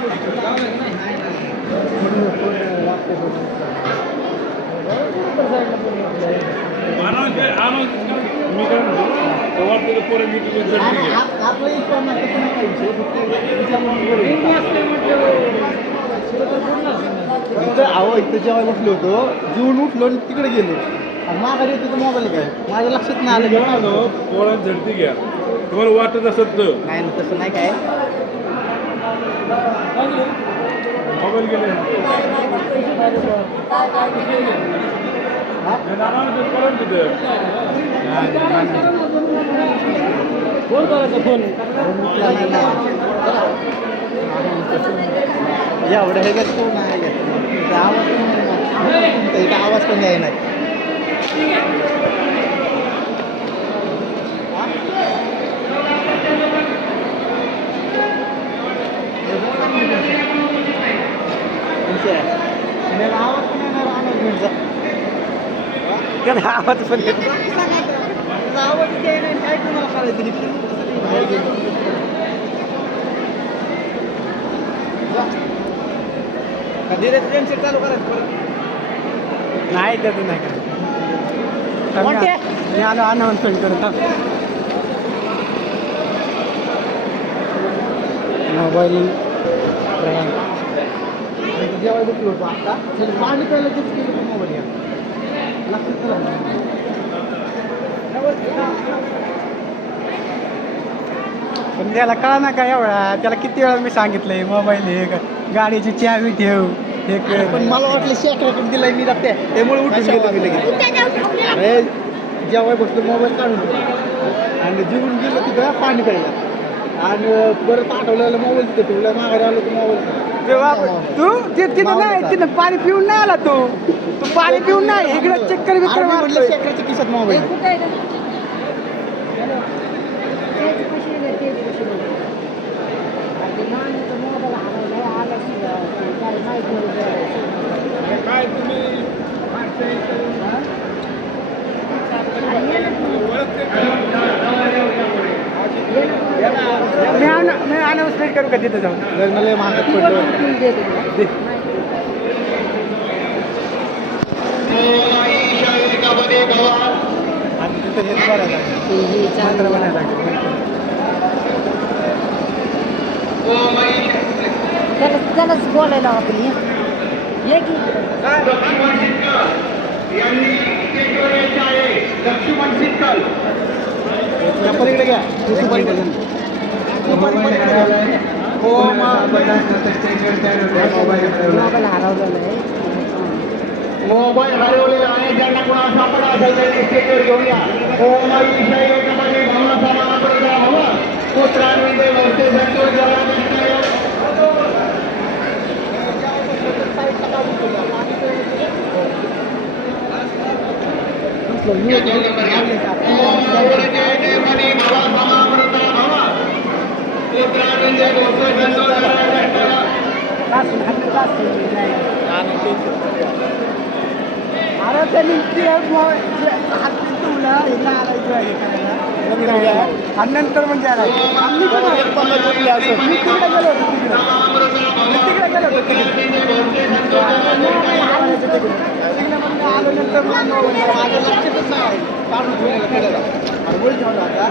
मी काय म्हणतो वाटतं पोरं मी अहो इथं जेव्हा उठलो होतो जेवून उठलो आणि तिकडे गेलो आणि माघारी येतो मोबाईल काय माझ्या लक्षात नाही आलं पोळा झडती घ्या तुम्हाला वाटत असत तर नाही ना तसं नाही काय मोबाईल गेले फोन करायचा फोन एवढं हे घेत कोण नाही घेत आवाज पण याय नाही आवाज पण येणार त्याला आवाज पण येत आवाज नाही काय तुम्हाला करायचं कधी रेसिडेन्सी चालू करायचं नाही त्याचं नाही काय मी आलो अनाऊन्समेंट करत मोबाईल जेव्हा बघलो होतो आता पाणी प्यायला किती केलं मोबाईल या पण त्याला कळा ना का एवढा त्याला किती वेळा मी सांगितलंय मोबाईल हे गाडीची चावी ठेव हे पण मला वाटलं शेकड्याकडे दिलाय मी लागते त्यामुळे उठून गेलो मी लगेच अरे जेव्हा बसलो मोबाईल काढून ठेवला आणि जेवून गेलो तिथं पाणी प्यायला आणि परत आठवलेला मोबाईल तिथं ठेवला माघारी आलो तो मोबाईल तू तिथं नाही तिथं पाणी पिऊन नाही आला तू पाणी पिऊन नाही इकडे चक्कर बिक्कर म्हटलं शेकड्याच्या खिशात मोबाईल काय तुम्ही मी अनाउन्समेंट करू का तिथं जाऊन जर मला महागात पडलं आणि तिथं हेच बनायला त्यालाच बोलायला आपण ये की पलीकडे घ्या मोबाईल हरवलेला आहे मोबाईल हरवलेला आहे ज्यांना कोणा सापडा असेल त्यांनी स्टेजवर घेऊन या भावना सामानापर्यंत हवा पुत्रांमध्ये वरते संतोष अरे त्यांनी आणि नंतर म्हणजे आम्ही तिकडे गेलो होतो तिकडे गेलो होतो आलो नंतर माझ्या लक्षातच नाही काढून ठेवलेला बोल ठेवला आता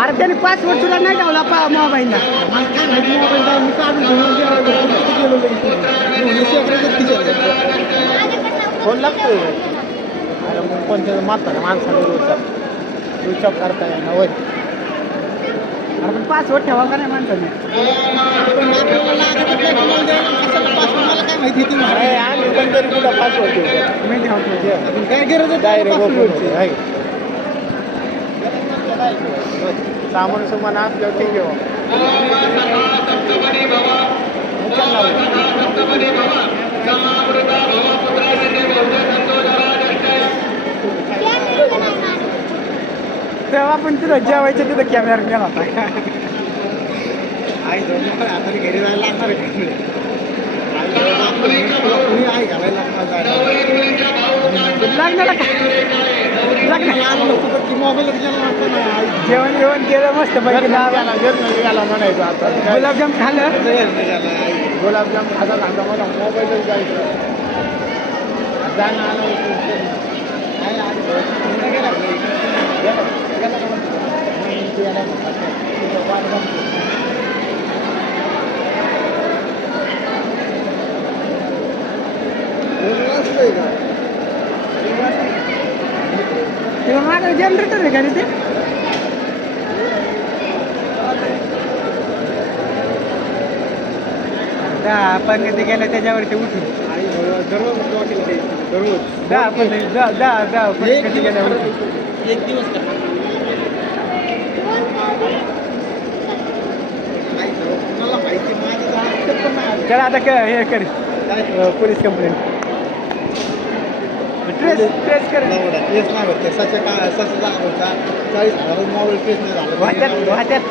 अरे त्याने पासवर्ड तुला नाही ठेवला मोबाईलला मोबाईल मी काढून फोन लागतो अरे मग कोणत्या मारता माणसाने स्विच ऑफ करता येणार होय अरे पण पासवर्ड ठेवा का नाही माणसाने काय माहिती तुम्हाला आम्ही पण तरी कुठं पासवर्ड ठेवतो मी ठेवतो काय गरज डायरेक्ट आहे सामान सुमान असल्यावर ठीक आहे तेव्हा पण तिथं जेवायचं तिथं कॅमेरा गेला होता आई जाऊन आता घरी जायला लागणार आहे कोणी आई घालायला लागणार लागणार मोबाईल जेवण जेवण केलं मस्त पैकी गेला म्हणायचं आता गुलाबजाम खाल्लं गुलाबजाम खाजा सांगता मला मोबाईलच जायचं जाणं तेव्हा माझं जनरेटर आहे का रे ते आपण कधी गेलं त्याच्यावरती उठून दहा कधी गेल्यावर एक दिवस चला आता हे कर पोलीस कंप्लेंट ट्रेस कर ट्रेस नाही होत सच्या का सचा होता 40,000 मोबाईल ट्रेस नाही झालं वाहत्यात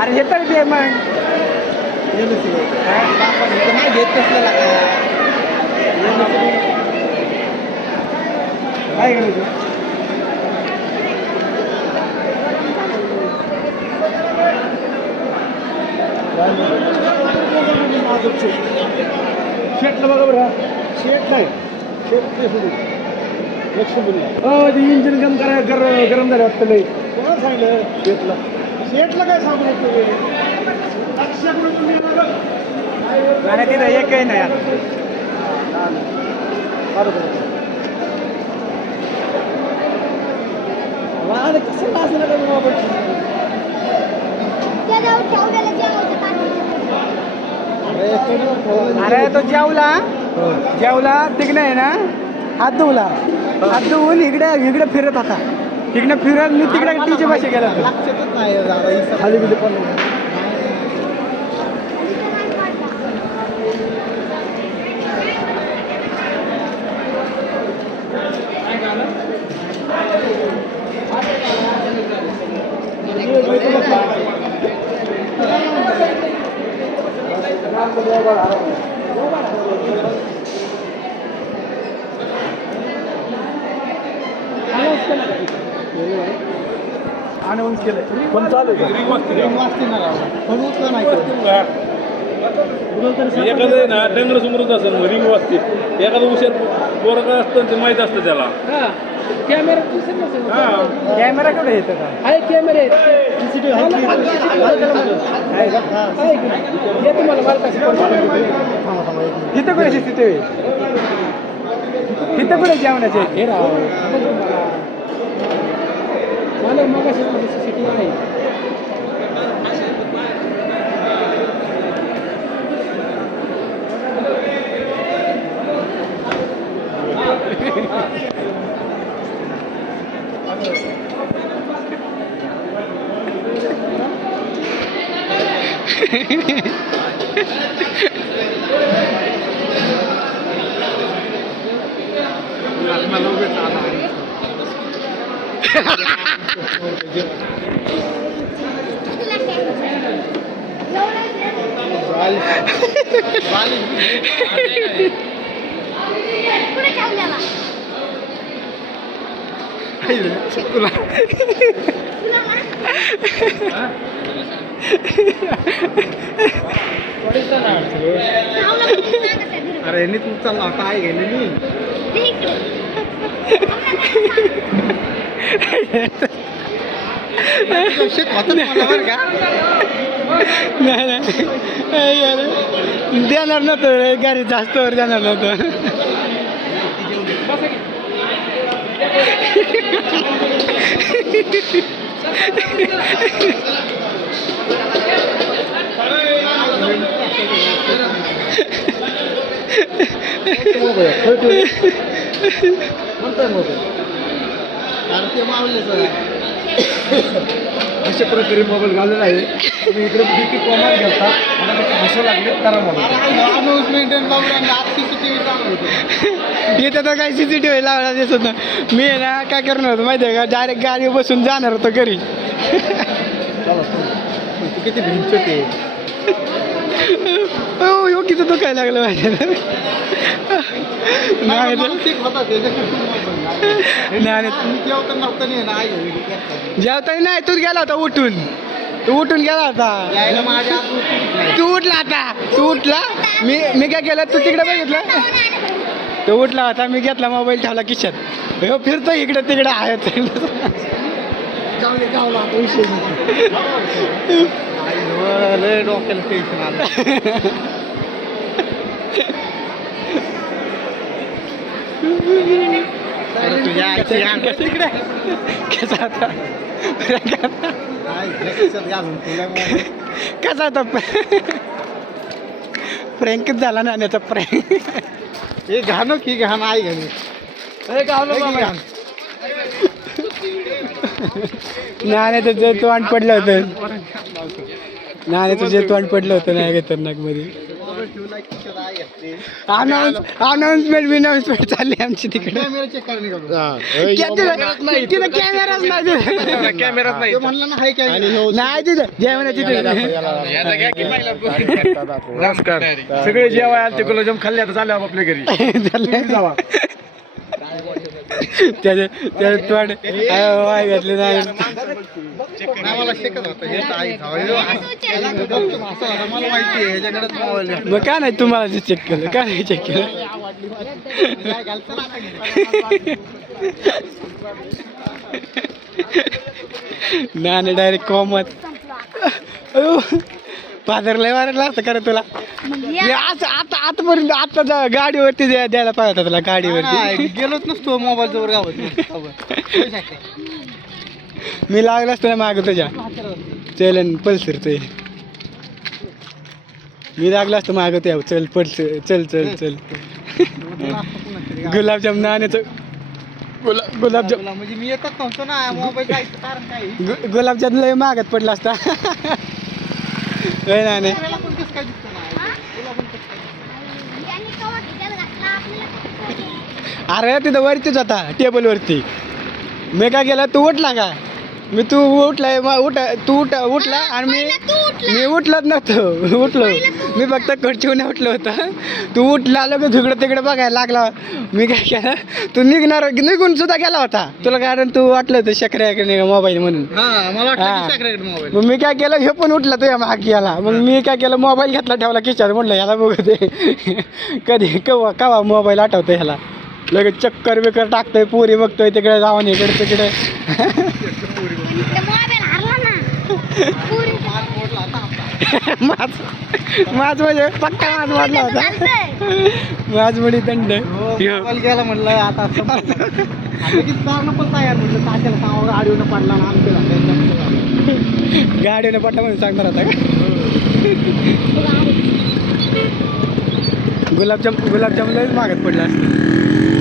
अरे हे तर दे मग नाही घेत कसलं काय करायचं शेटला बघा बरं शेट नाही शेट ते सोडून लक्ष बोलला इंजिन गरम झालं वाटतं नाही कोणाला सांगितलं शेटला शेटला काय सांगू नको गाड्या तिथं एकही नाही बरोबर कसं असं अरे तो जेवला तिकडे आहे ना हात धुवून इकडे फिरत होता इकडे फिरत मी तिकडे टीच्या भाषे गेला लक्षातच नाही खाली बिली पण अनाऊन्स केलं पण चालू एखादं ना डंगर समोरच असेल रिंग वाजते एखादं हुशार पोरं काय असतं ते माहीत असतं त्याला कॅमेरा कडे येतं का आहे कॅमेरे इथं कुठे सीसीटीव्ही इथं कुठे जेवणाचे हे राव मला मग सीसीटीव्ही नाही अरे नी तू चालला काय गेले मी नाही देणार नव्हतं गाडी जास्त वर देणार नव्हतं अशा प्रकारे मोबाईल घालून आहे तुम्ही इकडे किती कॉमर घेता मला ते हसू लागले तर इथं तर काही CCTV लावला दिसत ना मी आहे ना काय करणार होतं माहिती आहे का डायरेक्ट गाडी बसून जाणार होतं घरी किती भिंच ते हो किती दुखायला लागलं माहिती नाही जेवताना नाही तूच गेला होता उठून तू उठून गेला होता तू उठला आता तू उठला मी काय केलं तू तिकडे बघितलं तो उठला होता मी घेतला मोबाईल ठेवला खिशात हो फिरतो इकडे तिकडे आहे डोक्याला टेन्शन आलं तिकडे कसा होता कसा होता प्रँकच झाला ना त्याचा प्रँक हे घाणं की घाण आहे घाणी नाही तुझं तोंड पडलं होतं नाही तुझे तोंड पडलं होतं नाही खतरनाक मध्ये अनाउन्समेंट चालली आमची तिकडे कॅमेराच नाही नाही तिथं जेवणाची नमस्कार सगळे जेवाय आलते गुलाबजाम खाल्ले आता चालले आपल्या घरी जावा त्याचे तोंड वाय घातले नाही मग काय नाही तुम्हाला जे चेक केलं काय नाही चेक केलं नाही डायरेक्ट कॉमत पादरला वारला असतं खरं तुला असं आता आतापर्यंत आता गाडीवरती द्यायला पाहिजे तुला गाडीवरती गेलोच नसतो मोबाईल जवळ गावात मी लागला असतो ना माग तुझ्या चलन पल्सरचं मी लागला असतो माग त्या चल पल्सर चल चल चल गुलाबजाम नाण्याचं गुलाबजाम म्हणजे मी येतच नव्हतो ना मोबाईल कारण काय गुलाबजाम लय मागत पडला असता नाही अरे तिथं वरतीच होता टेबल वरती मी काय केलं तू उठला का मी तू उठलाय उठला आणि मी उठलंच नव्हतं उठलो मी फक्त खुर्चीहून उठलो होतं तू उठला आलो की तिकडं तिकडे बघायला लागला मी काय केलं तू निघून सुद्धा गेला होता तुला कारण तू वाटलं होतं शकऱ्याकडे मोबाईल म्हणून मग मी काय केलं हे पण उठला तुझ्या मागे याला मग मी काय केलं मोबाईल घेतला ठेवला खिशात म्हटलं ह्याला बघू दे कधी कवा मोबाईल आठवतं ह्याला लगेच चक्कर बिक्कर टाकतोय पुरी बघतोय तिकडे जाऊन इकडे तिकडे माझ म्हणजे पक्का माझ वाढला होता माझ म्हणजे दंड गेला म्हटलं आता पण तयार म्हटलं तात्याला सांगा गाडीवनं पडला ना आमच्या गाडीवनं पडला म्हणून सांगणार होता का गुलाबजाम लयच मागत पडला असतं